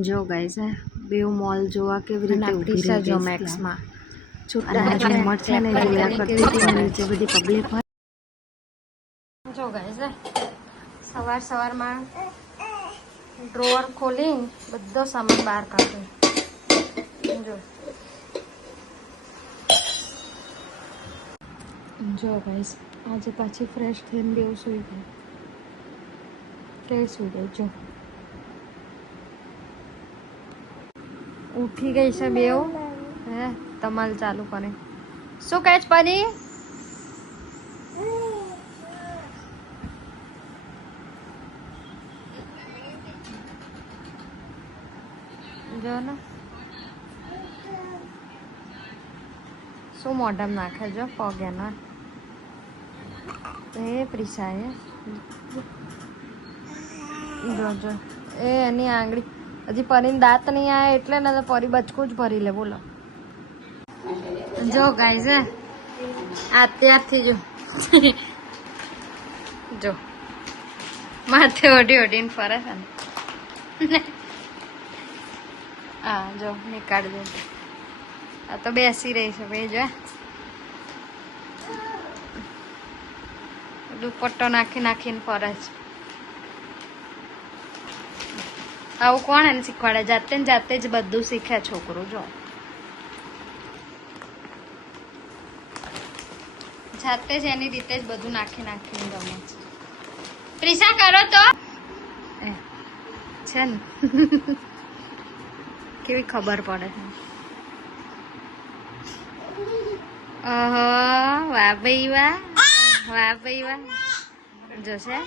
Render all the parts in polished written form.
જો ગાઈસ બે મોલ જોવા કેવી રીતે ઊભી રહી જો મેક્સ માં છૂટા ઝુમ્મર છે ને જોયા કરતી હતી નીચે બધી પબ્લિક હોય જો ગાઈસ સવારમાં ડ્રોઅર ખોલી બધો સામાન બહાર કાઢ્યો જો ગાઈસ આજે પાછી ફ્રેશ થઈને બેવ સુઈ ગઈ કેવી સુઈ ગઈ જો ઉઠી ગઈ છે બેવ હે તમાલ ચાલુ કરે શું કહે છે પરી જો ને શું મોઢામાં નાખે જો પગ એના એ પ્રિસા જો એ એની આંગળી હજી પરીને દાંત નહીં આવે એટલે ને તો પરી બચકું જ ભરી લે બોલો જો ગાઈઝ અત્યારથી જો માથે ઓઢીને ફરે છે ને હા જો નીકાળજો આ તો બેસી રહી છે ભાઈ જો દુપટ્ટો નાખીને ફરે છે આવું કોણ એને શીખવાડે જાતે જ બધું શીખે છોકરું જો જાતે જ એની રીતે જ બધું નાખીને ગમે છે પ્રિસા કરો તો છે ને કેવી ખબર પડે છે વાહ ભાઈ વાહ જોશે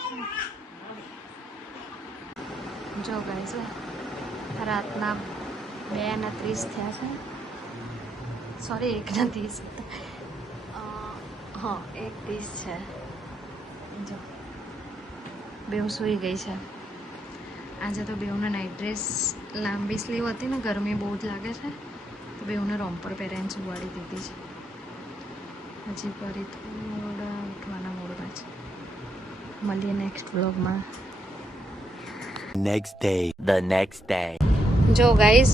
જો ગાઈસ રાતના 2:30 થયા છે સોરી 1:30 હા 1:30 છે જો બેવ સુઈ ગઈ છે આજે તો બેવને નાઇટ ડ્રેસ લાંબી સ્લીવ હતી ને ગરમી બહુ જ લાગે છે તો બેવને રોમ્પર પહેરાઈને સુવાડી દીધી છે હજી ફરી થોડા ઉઠવાના મૂડમાં છે મળીએ નેક્સ્ટ વ્લોગમાં the next day જો ગાઈસ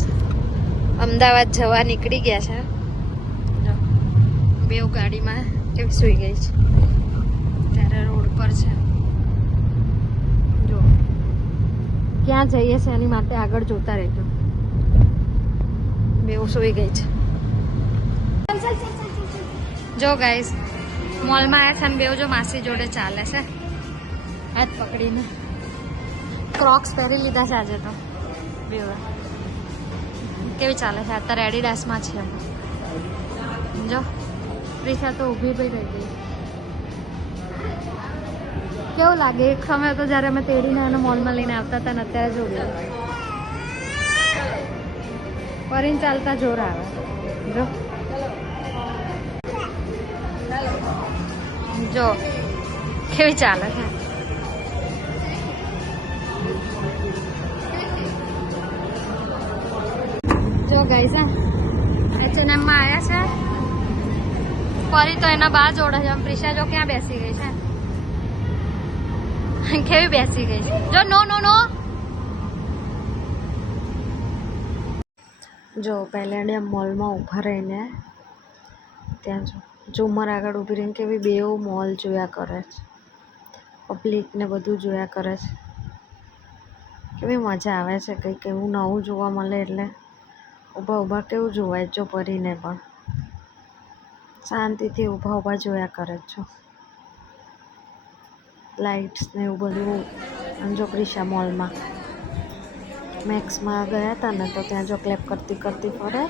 અમદાવાદ જવા નીકળી ગયા છે જો બેવ ગાડીમાં કેવી સુઈ ગઈ છે ત્યારે રોડ પર છે જો ક્યાં જઈએ છે એની માટે આગળ જોતા રહેજો બેવ સુઈ ગઈ છે જો ગાઈસ મોલમાં આવ્યા છે ને બેવ જો માસી જોડે ચાલે છે હાથ પકડીને ક્રોક્સ પહેરી લીધા છે આજે તો બેવ કેવી ચાલે છે અત્યારે એડિડાસમાં છે જો પ્રિસા તો ઊભી રહી ગઈ કેવું લાગે એક સમય તો જ્યારે અમે તેડીને એને મોલમાં લઈને આવતા હતા ને અત્યારે જોયું ફરીને ચાલતા જોર આવે જો કેવી ચાલે છે જો ગાઈસ H&M માં આવ્યા છે ફરી તો એના બા જોડે છે પ્રિસા જો ક્યાં બેસી ગઈ છે કેવી બેસી ગઈ છે જો નો જો પેલેડિયમ મોલમાં ઊભા રહીને ત્યાં ઝુમર આગળ ઊભી રહીને કેવી બેવ મોલ જોયા કરે છે પબ્લિક ને બધું જોયા કરે છે કેવી મજા આવે છે કંઈક એવું નવું જોવા મળે એટલે ઊભા કેવું જોવાય જો પરીને પણ શાંતિથી ઊભા જોયા કરે છો લાઇટ્સ ને એવું બધું જો પ્રિસા મોલમાં મેક્સમાં ગયા હતા ને તો ત્યાં જો ક્લેપ કરતી ફરે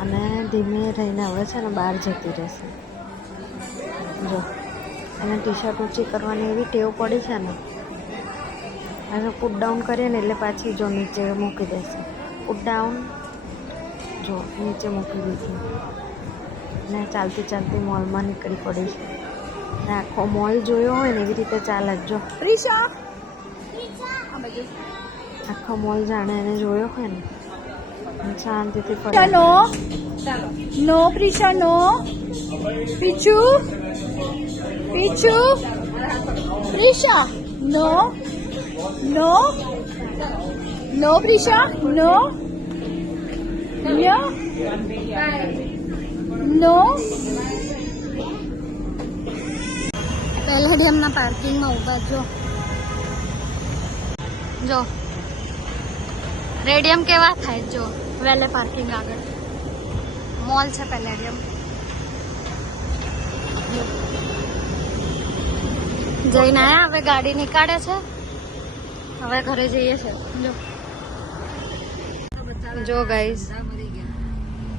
અને ધીમે રહીને હવે છે ને બહાર જતી રહેશે જો એને ટી શર્ટ ઊંચી કરવાની એવી ટેવ પડી છે ને અને પુટ ડાઉન કરીએ ને એટલે પાછી જો નીચે મૂકી દેશે પુટ ડાઉન જો નીચે મૂકી દીધી ને ચાલતી મોલમાં નીકળી પડી છે ને આખો મોલ જોયો હોય ને એવી રીતે ચાલે જો પ્રિસા આખો મોલ જાણે એને જોયો હોય ને શાંતિથી ફરે નો પ્રિસા નો પીછુ પ્રિસા નો નો પ્રિશા નો નો નો પેલેડિયમના પાર્કિંગમાં ઊભા જો રેડિયમ કેવા થાય જો વેલે પાર્કિંગ આગળ મોલ છે પેલેડિયમ. જઈને આયા હવે ગાડી નીકાળે છે હવે ઘરે જઈએ છે. જો ગાઈસ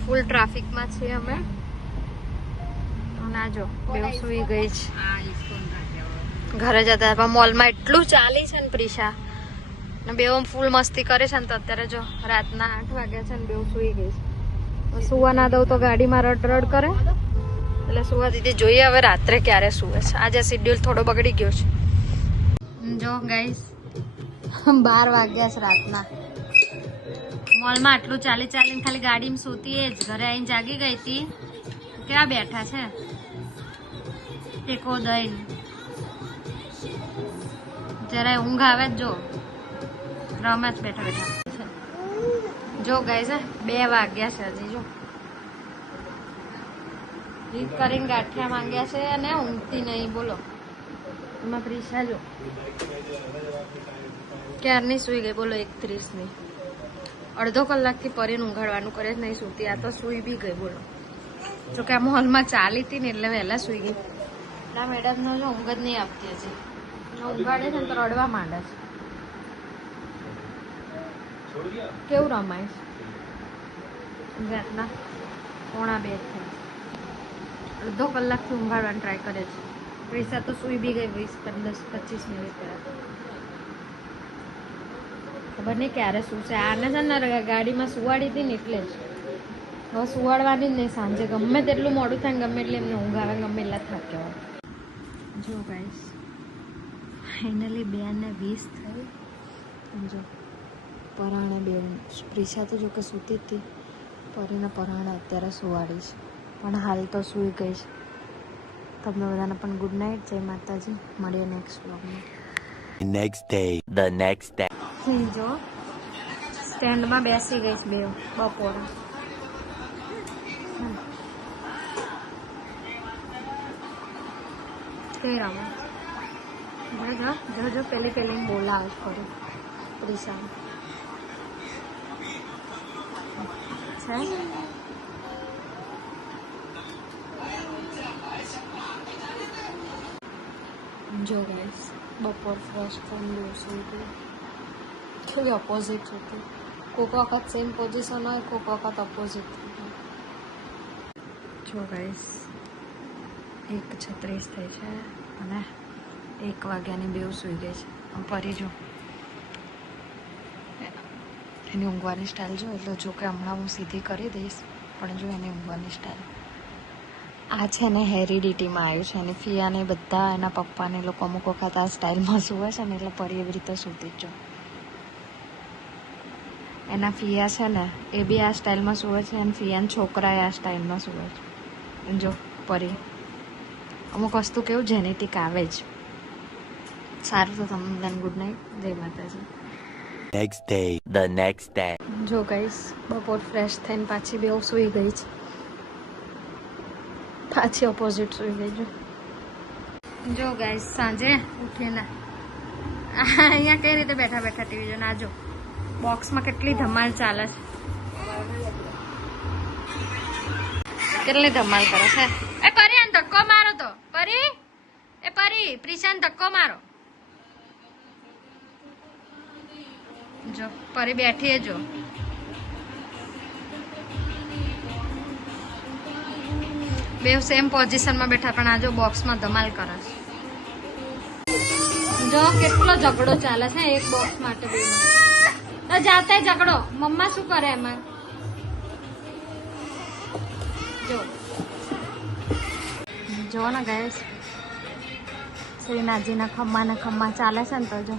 ફૂલ ટ્રાફિકમાં છીએ અમે ના જો બેવ સુઈ ગઈ છે ઘરે જતા મોલમાં એટલું ચાલી છે ને પ્રિશા ને બેવ ફૂલ મસ્તી કરે છે ને તો અત્યારે જો રાતના 8 વાગ્યા છે ને બેવ સુઈ ગઈ છે. સુવા ના દઉં તો ગાડીમાં રડ કરે એટલે સુવા દીધી. જોઈએ હવે રાત્રે ક્યારે સુવે છે. આજે શેડ્યુલ થોડો બગડી ગયો છે. જો ગાઈસ 12 વાગ્યા છે રાતના. મોલમાં આટલું ચાલીને ખાલી ગાડીમાં સૂતી એ જ ઘરે આવીને જાગી ગઈ હતી. ક્યાં બેઠા છે ટેકો દઈને જરા ઊંઘ આવે જ જો રમે જ બેઠા જો ગાઈસ 2 વાગ્યા છે હજી જો રીત કરીને ગાંઠિયા માંગ્યા છે અને ઊંઘતી નહીં બોલો. એમાં પ્રિશા જો ક્યારની સુઈ ગઈ બોલો 1:30 અડધો કલાકથી પરીને ઊંઘાડવાનું કરે જ નહીં સૂતી. આ તો સુઈ બી ગઈ બોલો. જોકે આ મોલમાં ચાલી હતી ને એટલે વહેલા સુઈ ગઈ. ના મેડમનો જો ઊંઘ જ નહીં આપતી હજી ઊંઘાડે છે ને તો રડવા માંડે છે. કેવું રમાય રાતના 1:45 થાય. અડધો કલાકથી ઊંઘાડવાની ટ્રાય કરે છે. પૈસા તો સુઈ બી ગઈ 20-25 મિનિટ પહેલા. ખબર નહીં ક્યારે શું છે. આને છે ને ગાડીમાં સુવાડી હતી ને એટલે જ હવે સુવાડવાની જ નહીં. સાંજે ગમે તેટલું મોડું થાય ને ગમે એટલે એમને ઊંઘ આવે ગમે એટલા થાક્યા હોય. જો ગાઈસ ફાઇનલી 2:20 થઈ. જો પરાણે બે પ્રિશા તો જો કે સૂતી હતી પરીને પરાણે અત્યારે સુવાડી છે પણ હાલ તો સૂઈ ગઈ છે. તમને બધાને પણ ગુડ નાઇટ. જય માતાજી. મળીએ નેક્સ્ટ વ્લોગમાં. The next day. જો સ્ટેન્ડમાં બેસી ગઈ છે બે બપોરે. કઈ રમે જો પેલી બોલાવે ખરું પ્રિશા છે. જો ગાઈસ બપોર ફ્રેશ થઈને બેસી ગઈ. કેવી ઓપોઝિટ હતી. કોઈક વખત સેમ પોઝિશન હોય કોઈક વખત ઓપોઝિટ થઈ જાય. જો ગાઈસ 1:36 થઈ છે અને 1 વાગ્યાની બેવ સુઈ ગઈ છે. પરી જો એની ઊંઘવાની સ્ટાઇલ જો એટલે જો કે હમણાં હું સીધી કરી દઈશ પણ જો એની ઊંઘવાની સ્ટાઇલ આ છે ને હેરિડિટીમાં આવ્યું છે. અને ફિયાને બધા એના પપ્પાને લોકો અમુક વખત આ સ્ટાઇલમાં સૂવે છે ને એટલે પરી એવી રીતે સૂતી જ જો. એના ફિયા છે ને એ બી આ સ્ટાઇલમાં સૂવે છે અને ફિયાના છોકરાએ આ સ્ટાઇલમાં સૂવે છે. જો પરી અમુક વસ્તુ કેવું જેનેટિક આવે જ. સારું તો તમને બધાને ગુડ નાઇટ. જય માતાજી. The next day. જો ગાઈસ બપોર ફ્રેશ થઈને પાછી બેવ સૂઈ ગઈ છે. પાછી ઓપોઝિટ સુઈ ગઈ. જો ગાઈસ સાંજે ઉઠીને અહીંયા કઈ રીતે બેઠા ટીવી જોઈને આ જો બોક્સમાં કેટલી ધમાલ ચાલે છે. કેટલી ધમાલ કરે છે. એ પરી આને ધક્કો મારો તો પરી પ્રિશાને ધક્કો મારો. જો પરી બેઠી જો બે સેમ પોઝિશનમાં બેઠા પણ આ જો બોક્સમાં ધમાલ કરે છે. જો કેટલો ઝઘડો ચાલે છે એક બોક્સ માટે બે તો જાતે ઝઘડો. મમ્મા શું કરે એમાં જો ને ગાઈસ શ્રીનાથજીના ખમ્મા ચાલે છે ને તો જો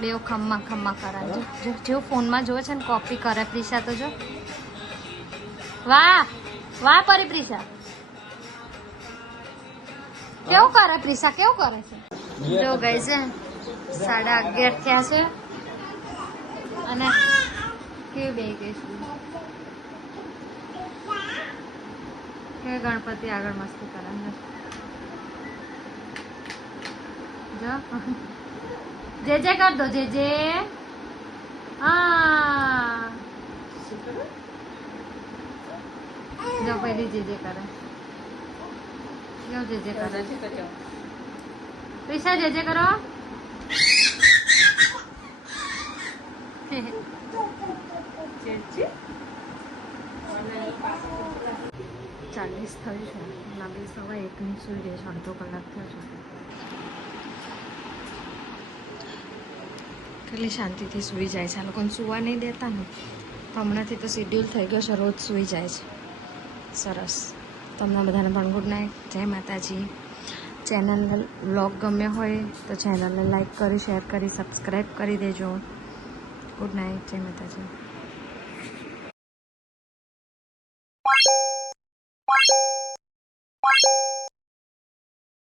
બેવ ખમ્મા કરાય. જો જેવું ફોનમાં જોવે છે ને કોપી કરે પ્રિશા તો જો. વાહ પરી પ્રિશા કેવું કરે પ્રિશા કેવું કરે છે. જો ગાઈસ 11:30 થયા છે અને કેવી બે ગઈ છે કે ગણપતિ આગળ મસ્તી કરે જો જે કર દો જે હા જો પહેલી જે કરે જો જે કરે પૈસા જે કરો 40 થયું છે લાગે 1:15 સુઈ રહે છે અડધો કલાક થયો છે કેટલી શાંતિથી સૂઈ જાય છે આ લોકોને સૂવા નહીં દેતા ને તો હમણાંથી તો શેડ્યુલ થઈ ગયો છે રોજ સૂઈ જાય છે સરસ તમને બધાને પણ ગુડ નાઇટ જય માતાજી ચેનલને વ્લોગ ગમ્યો હોય તો ચેનલને લાઈક કરી શેર કરી સબસ્ક્રાઈબ કરી દેજો ગુડ નાઇટ જય માતાજી